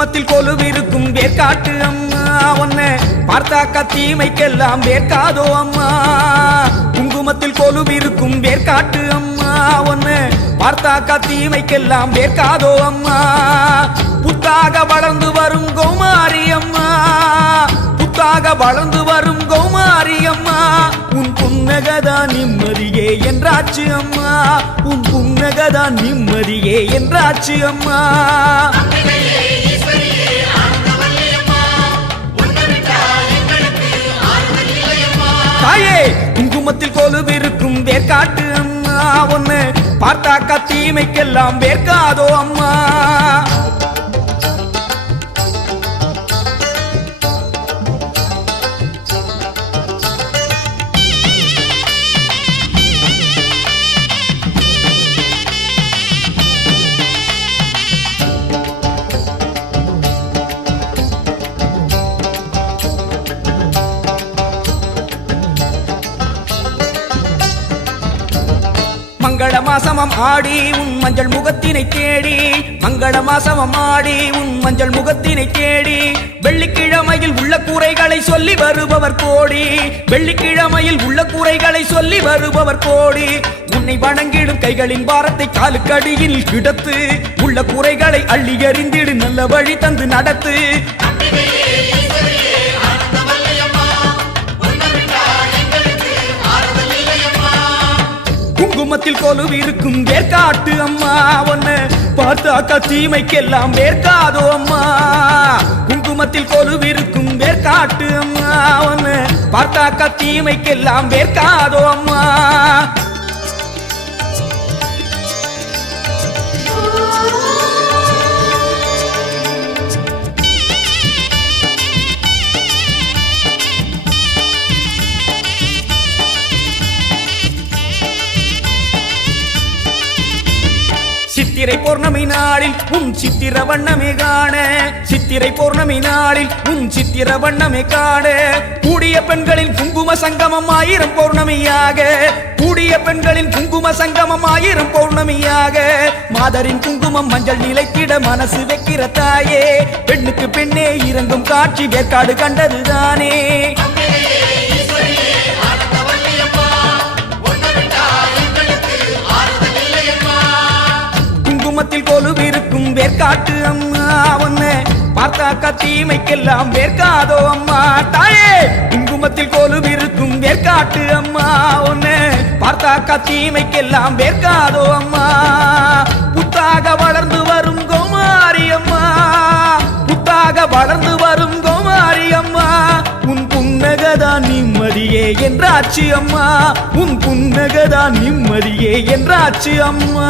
குங்குமத்தில் கொலுவிருக்கும் வேர்க்காட்டு அம்மா உன்னை பார்த்தாக்கா தீமைக்கெல்லாம் வேர்க்காதோ அம்மா குங்குமத்தில் கொலுவிருக்கும் வேர்க்காட்டு அம்மா உன்னை பார்த்தாக்கா தீமைக்கெல்லாம் வேர்க்காதோ அம்மா புத்தாக வளர்ந்து வரும் கௌமாரி அம்மா புத்தாக வளர்ந்து வரும் கௌமாரி அம்மா உன் புன்னகதான் நிம்மதியே என்றாச்சு அம்மா உன் புன்னகதான் நிம்மதியே என்றாச்சு அம்மா தாயே குங்குமத்தில் கொலுவிருக்கும் வேர்க்காட்டு அம்மா ஒன்னு பார்த்தாக்கா தீமைக்கெல்லாம் வேர்க்காதோ அம்மா மங்கள மாசமம் ஆடி உன் மஞ்சள் முகத்தினை தேடி மங்கள மாசமம் ஆடி உன் மஞ்சள் முகத்தினை தேடி வெள்ளிக்கிழமையில் உள்ள கூரைகளை சொல்லி வருபவர் கோடி வெள்ளிக்கிழமையில் உள்ள கூரைகளை சொல்லி வருபவர் கோடி உன்னை வணங்கிடும் கைகளின் பாரத்தை காலுக்கடியில் கிடத்து உள்ள கூரைகளை அள்ளி எறிந்திடு நல்ல வழி தந்து நடத்து குங்குமத்தில் கொலுவிருக்கும் வேர்க்காட்டு அம்மா ஒன்னு பார்த்தாக்கா தீமைக்கெல்லாம் வேர்க்காதோ அம்மா குங்குமத்தில் கொலுவிருக்கும் வேர்க்காட்டு அம்மா ஒன்னு பார்த்தாக்கா தீமைக்கெல்லாம் வேர்க்காதோ அம்மா சித்திரை பௌர்ணமி நாளில் உன் சித்திர வண்ணமே காண சித்திரை பௌர்ணமி நாளில் உன் சித்திர வண்ணமே காண கூடிய பெண்களின் குங்கும சங்கமம் 1000 பௌர்ணமியாக கூடிய பெண்களின் குங்கும சங்கமம் 1000 பௌர்ணமியாக மாதரின் குங்குமம் மஞ்சள் நிலைத்திட மனசு வைக்கிற தாயே பெண்ணுக்கு பெண்ணே இறங்கும் காட்சி வேர்க்காடு கண்டதுதானே குங்குமத்தில் கொலுவிருக்கும் வேர்க்காட்டு அம்மா ஒன்னு பார்த்தாக்கா தீமைக்கெல்லாம் வேர்க்காதோ அம்மா தாயே குங்குமத்தில் கொலுவிருக்கும் வேர்க்காட்டு அம்மா ஒன்னு பார்த்தாக்கா தீமைக்கெல்லாம் வேர்க்காதோ அம்மா புத்தாக வளர்ந்து வரும் கௌமாரி அம்மா புத்தாக வளர்ந்து வரும் கௌமாரி அம்மா உன் புன்னகதான் நிம்மதியே என்றாச்சு அம்மா உன் புன்னகதான் நிம்மதியே என்றாச்சு அம்மா